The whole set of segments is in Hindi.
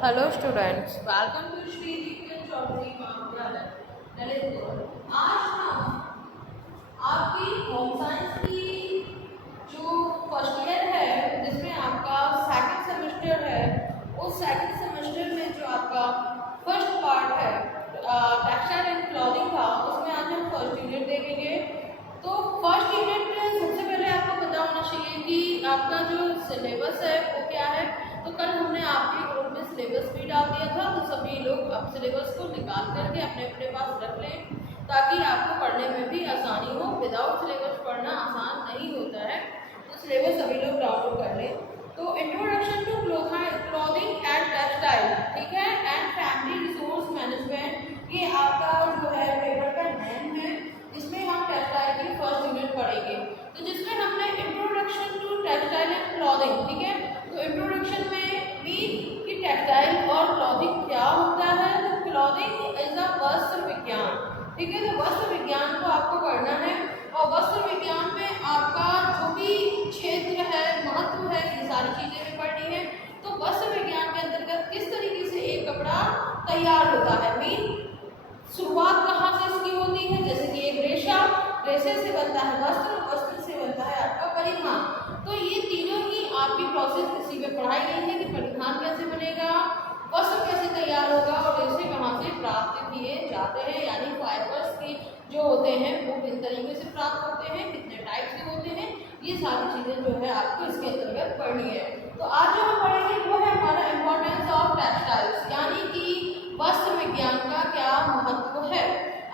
Hello students. Welcome to Shri Chaudhary महाविद्यालय ललितपुर। आज हम आपकी होम साइंस की जो फर्स्ट ईयर है जिसमें आपका सेकंड सेमेस्टर है, उस सेकंड सेमेस्टर में जो आपका फर्स्ट पार्ट है टेक्सटाइल एंड क्लॉथिंग का, उसमें आज हम फर्स्ट यूनिट देखेंगे। तो फर्स्ट यूनिट में सबसे पहले आपको पता होना चाहिए कि आपका जो सिलेबस है वो क्या है। तो कल हमने आपके ग्रुप में सिलेबस भी डाल दिया था, तो सभी लोग अब सिलेबस को निकाल करके अपने अपने पास रख लें ताकि आपको पढ़ने में भी आसानी हो। विदाउट सिलेबस पढ़ना आसान नहीं होता है, तो सिलेबस सभी लोग डाउनलोड कर लें। तो introduction to clothing and textile, ठीक है, एंड फैमिली रिसोर्स मैनेजमेंट, ये आपका जो है पेपर का नेम है। इसमें हम टेक्सटाइल की फर्स्ट यूनिट पढ़ेंगे, तो जिसमें हमने introduction to textile and clothing, ठीक है। तो इंट्रोडक्शन में मीन कि टेक्सटाइल और क्लॉथिंग क्या होता है। तो क्लॉथिंग इज अ वस्त्र विज्ञान, ठीक है। तो वस्त्र विज्ञान को आपको पढ़ना है, और वस्त्र विज्ञान में आपका जो भी क्षेत्र है, महत्व है, ये सारी चीजें भी पढ़नी है। तो वस्त्र विज्ञान के अंतर्गत किस तरीके से एक कपड़ा तैयार होता है, मीन शुरुआत कहाँ से इसकी होती है। जैसे कि एक रेशा, रेशे से बनता है वस्त्र, वस्त्र से बनता है आपका परिधान। तो ये तीनों ही आपकी प्रोसेस इसी में पढ़ाई गई है कि परिधान कैसे बनेगा, वस्त्र कैसे तैयार होगा, और रेशे कहाँ से प्राप्त किए जाते हैं, यानी फाइबर्स के जो होते हैं वो किस तरीके से प्राप्त होते हैं, कितने टाइप के होते हैं, ये सारी चीजें जो है आपको इसके अंतर्गत पढ़नी है। तो आज जो हम पढ़ेंगे वो है हमारा इम्पोर्टेंस ऑफ टेक्सटाइल्स, यानी कि वस्त्र विज्ञान का क्या महत्व है,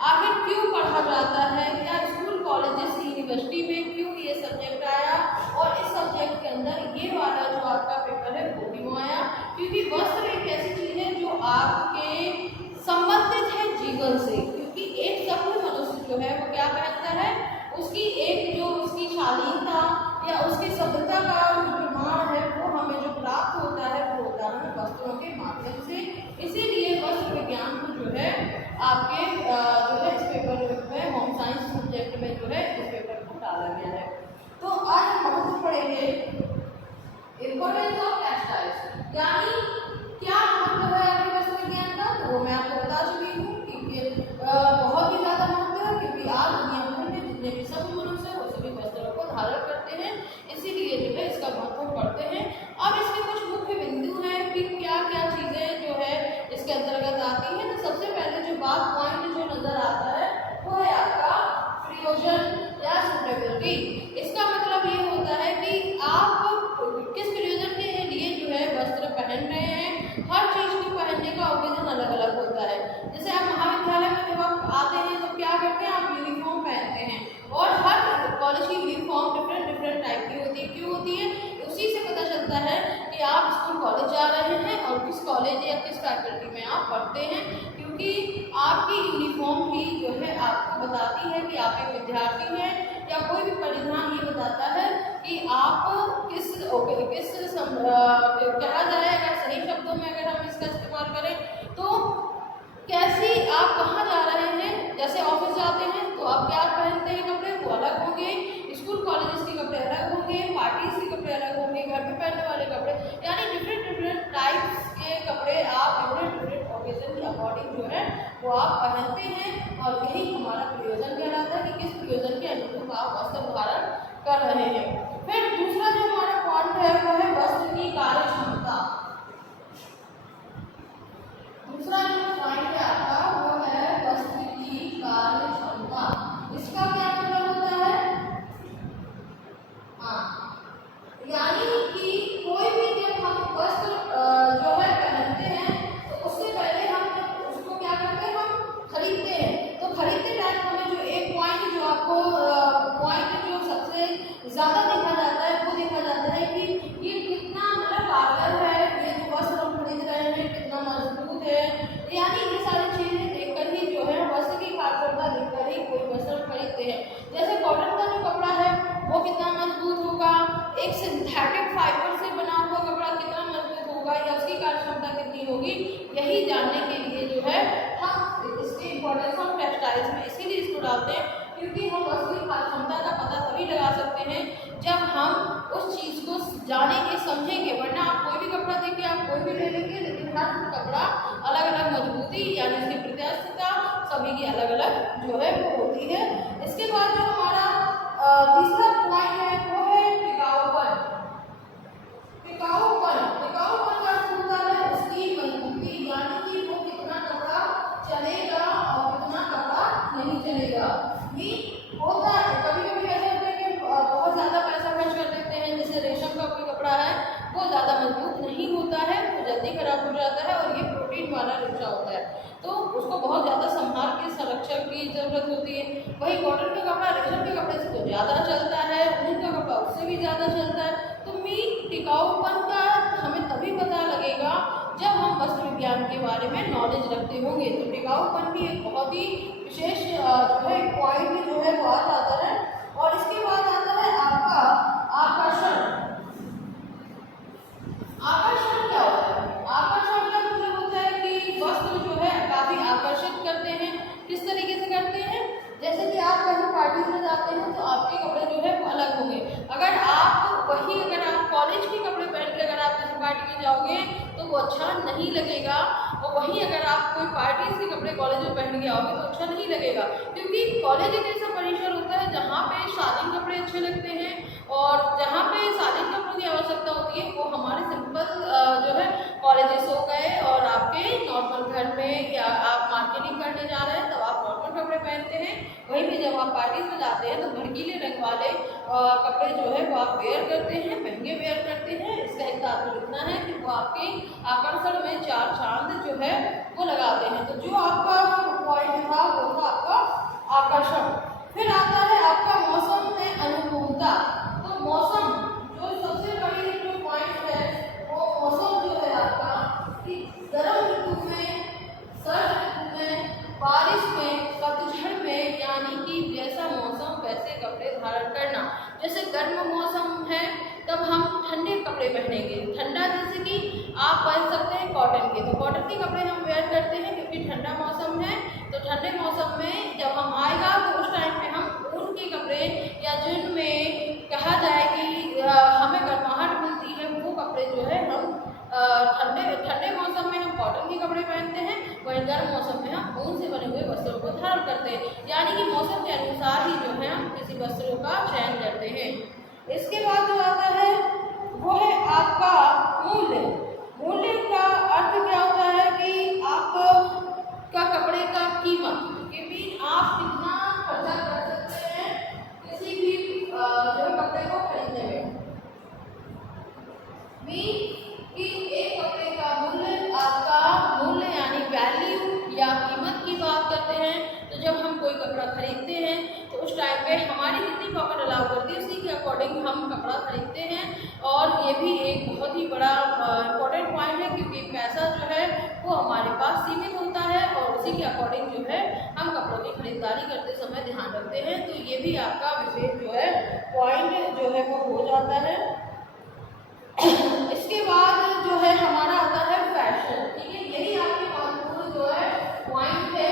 आखिर क्यों पढ़ा जाता है, क्या स्कूल कॉलेजेस यूनिवर्सिटी में क्यों ये सब्जेक्ट आया, और इस सब्जेक्ट के अंदर ये वाला जो आपका पेपर है वो क्यों आया। क्योंकि वस्त्र एक ऐसी चीज है जो आपके संबंधित है जीवन से, क्योंकि एक सभ्य मनुष्य जो है वो क्या पहनता है, उसकी एक जो उसकी शालीनता या उसकी सभ्यता का निर्माण है वो हमें जो प्राप्त होता है वो होता है वस्त्रों के माध्यम से। इसीलिए वस्त्र विज्ञान को जो है आपके जो है इस पेपर में होम साइंस सब्जेक्ट में जो है इस पेपर को डाला गया है। तो आज हम महत्व पढ़ेंगे इम्पोर्टेंस ऑफ टेक्सटाइल्स, यानी क्या महत्व है आपके वस्त्र विज्ञान का। तो वो मैं आपको बता चुकी हूँ कि बहुत ही ज्यादा महत्व है, क्योंकि आज दुनिया भर में जितने भी सभी मनुष्य हैं वो सभी वस्त्रों को धारण करते हैं, इसीलिए जो है इसका महत्व पढ़ते हैं। अब इसके कुछ मुख्य बिंदु हैं कि क्या क्या चीजें जो है इसके अंतर्गत आती है। तो सबसे पहले जो बात पॉइंट जो नजर आता है वो है आपका प्रयोजन या सुटेबिलिटी। इसका मतलब ये होता है कि आप किस प्रयोजन के लिए जो है वस्त्र पहन रहे हैं। हर चीज को पहनने का ओकेजन अलग अलग होता है। जैसे आप महाविद्यालय में जब आप आते हैं तो क्या करते हैं, आप यूनिफॉर्म पहनते हैं, और हर कॉलेज की यूनिफॉर्म डिफरेंट डिफरेंट टाइप की होती है। क्यों होती है, उसी से पता चलता है कि आप स्कूल कॉलेज जा रहे हैं और किस कॉलेज या किस फैकल्टी में आप पढ़ते हैं, क्योंकि आपकी यूनिफॉर्म ही जो है आपको बताती है कि आप एक विद्यार्थी हैं, या कोई भी परिधान ये बताता है कि आप किस कहा जाए, अगर सही शब्दों में अगर हम इसका इस्तेमाल करें तो कैसी आप कहाँ जा रहे हैं। जैसे ऑफिस जाते हैं तो आप क्या पहनते हैं, कपड़े वो अलग होंगे, स्कूल कॉलेजेस के कपड़े अलग होंगे, पार्टीज के कपड़े अलग होंगे, घर पे पहनने वाले कपड़े, यानी डिफरेंट डिफरेंट टाइप्स के कपड़े आप डिफरेंट डिफरेंट ओकेजन के अकॉर्डिंग जो है वो आप पहनते हैं। और यही हमारा प्रयोजन कहलाता है कि किस प्रयोजन के अनुरूप आप वस्त्र धारण कर रहे हैं। फिर दूसरा जो हमारा पॉइंट है वो है वस्त्र की कार्य क्षमता। दूसरा जो पॉइंट है आपका वो है वस्त्र की कार्य क्षमता। इसका क्या मतलब होता है, यानी कि कोई भी जब हम वस्त्र जो है पहनते हैं तो उससे पहले हम जब उसको क्या करते हैं, हम खरीदते हैं। तो खरीदते टाइम हमें जो एक पॉइंट जो आपको पॉइंट जो सबसे ज्यादा देखा जाता है वो देखा जाता है कि ये कितना मतलब कारगर है, ये जो वस्त्र हम खरीद रहे हैं कितना मजबूत है, यानी ये सारी चीजें देखकर ही जो है वस्त्र की कारगर देखकर ही कोई वस्त्र खरीदते हैं। जैसे कॉटन का जो कपड़ा है वो कितना मजबूत होगा, एक सिंथेटिक फाइबर से बना हुआ कपड़ा कितना मजबूत होगा, या उसकी कार्य क्षमता कितनी होगी, यही जानने के लिए जो है हम इसके इम्पोर्टेंस ऑफ टेक्सटाइल्स में इसीलिए इसको डालते हैं, क्योंकि हम वस्तु की कार्य क्षमता का पता तभी लगा सकते हैं जब हम उस चीज को जानेंगे समझेंगे। वरना आप कोई भी कपड़ा देख के आप कोई भी ले लेंगे, लेकिन हर सभी की अलग अलग जो है वो होती है। इसके बाद जो हमारा तीसरा पॉइंट है वो है टिकाऊपन। टिकाऊपन का अर्थ होता है इसकी मजबूती, यानी कि वो कितना कपड़ा चलेगा और कितना कपड़ा नहीं चलेगा। ये होता है कभी कभी ऐसा होता है कि बहुत ज़्यादा पैसा खर्च कर देते हैं, जैसे रेशम का कोई कपड़ा है वो ज़्यादा मजबूत नहीं होता है, वो जल्दी खराब हो जाता है, और ये प्रोटीन वाला रेशा होता है तो उसको बहुत ज़्यादा संभाल के संरक्षण की ज़रूरत होती है। वही कॉटन का कपड़ा रेशम के कपड़े से तो ज़्यादा चलता है, ऊन का कपड़ा उससे भी ज़्यादा चलता है। तो मीन टिकाऊपन का हमें तभी पता लगेगा जब हम वस्त्र विज्ञान के बारे में नॉलेज रखते होंगे। तो टिकाऊपन भी एक बहुत ही विशेष जो है पॉइंट जो है वो आ जाता है। और इसके बाद आता है आपका आकर्षण। आकर्षण क्या होता है? आकर्षण का मतलब होता है कि वस्त्र जो है काफी आकर्षित करते हैं। किस तरीके से करते हैं? जैसे कि आप कहीं पार्टी में जाते हैं तो आपके कपड़े जो है वो अलग होंगे। अगर आप कॉलेज के कपड़े पहन के अगर आप किसी पार्टी में जाओगे तो वो अच्छा नहीं लगेगा, और वहीं अगर आप कोई पार्टी के कपड़े कॉलेज में पहन के आओगे तो अच्छा नहीं लगेगा, क्योंकि कॉलेज एक ऐसा परिसर होता है जहाँ पे शालीन कपड़े अच्छे लगते हैं, और जहाँ पे शालीन कपड़ों की आवश्यकता होती है वो हमारे सिंपल जो है कॉलेजेस हो गए, और आपके नॉर्मल घर में या आप मार्केटिंग करने जा रहे हैं तब आप नॉर्मल कपड़े पहनते हैं। वहीं भी जब आप पार्टीज में जाते हैं तो भड़कीले रंग वाले कपड़े जो है वो आप वेयर करते हैं, महंगे वेयर करते हैं। इसका एक तात्पर्य इतना है कि वो आपके आकर्षण में चार चांद जो है वो लगाते हैं। तो जो आपका पॉइंट था वो था आपका आकर्षण। फिर आता है आपका मौसम में अनुकूलता। तो मौसम जो सबसे बड़ी जो पॉइंट है वो मौसम जो है आपका कि गर्म ऋतु में, सर्द ऋतु में, बारिश में, पतझड़ में, यानी कि जैसा मौसम वैसे कपड़े धारण करना। जैसे गर्म मौसम है तब हम ठंडे कपड़े पहनेंगे, ठंडा जैसे कि आप पहन सकते हैं कॉटन के, तो कॉटन के कपड़े हम वेयर करते हैं क्योंकि ठंडा मौसम है। तो ठंडे मौसम में जब हम आएगा तो उस टाइम पे हम ऊन के कपड़े या जिनमें कहा जाए कि हमें गर्माहट मिलती है वो कपड़े जो है हम ठंडे मौसम में हम कॉटन के कपड़े पहनते हैं, वहीं गर्म मौसम में हम ऊन से बने हुए वस्त्रों को धारण करते हैं। यानी कि मौसम के अनुसार ही जो है हम किसी वस्त्रों का चयन करते हैं। इसके बाद जो आता है वो है आपका मूल्य। मूल्य का अर्थ क्या होता है कि आप का कपड़े का कीमत, कि भी आप कितना खर्चा कर सकते हैं किसी भी जो कपड़े को खरीदने में। कि एक कपड़े का मूल्य, आपका मूल्य यानी वैल्यू या कीमत की बात करते हैं। तो जब हम कोई कपड़ा खरीदते हैं तो उस टाइम पे हमारी कितनी पॉकेट अलाउ करती है उसी के अकॉर्डिंग हम कपड़ा खरीदते हैं। और ये भी एक बहुत ही बड़ा इम्पोर्टेंट पॉइंट है क्योंकि पैसा जो है वो हमारे पास सीमित होता है, और उसी के अकॉर्डिंग जो है हम कपड़ों की खरीदारी करते समय ध्यान रखते हैं। तो ये भी आपका विशेष जो है पॉइंट जो है वो हो जाता है। इसके बाद जो है हमारा आता है फैशन। ठीक है, यही आपके महत्वपूर्ण जो है पॉइंट है।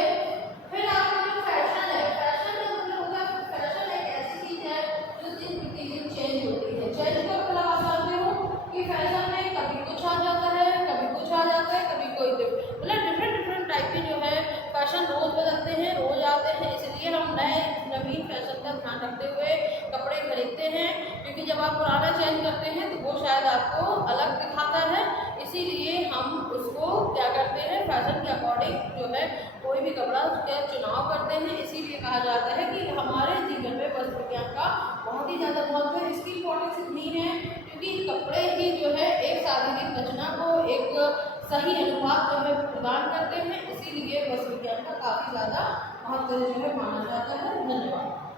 फिर आपका जो फैशन है, फैशन का मतलब होता है फैशन एक ऐसी चीज है जो दिन प्रतिदिन चेंज होती है। चेंज का मतलब आप जानते हो कि फैशन में कभी कुछ आ जाता है, कभी कुछ आ जाता है, कभी कोई मतलब डिफरेंट टाइप के जो है फैशन रोज बदलते हैं, रोज आते हैं। इसलिए हम नए नवीन फैशन का ध्यान रखते हुए कपड़े खरीदते हैं, क्योंकि जब आप पुराना चेंज करते हैं तो वो शायद आपको अलग दिखाता है। इसीलिए हम उसको क्या करते हैं, फैशन के अकॉर्डिंग जो है कोई भी कपड़ा का चुनाव करते हैं। इसीलिए कहा जाता है कि हमारे जीवन में वस्त्र विज्ञान का बहुत ही ज़्यादा महत्व है। इसकी इम्पोर्टेंस इतनी है क्योंकि कपड़े ही जो है एक शारीरिक रचना को एक सही अनुपात जो है प्रदान करते हैं। इसीलिए वस्त्र विज्ञान का काफ़ी ज़्यादा महत्व जो है माना जाता है। धन्यवाद।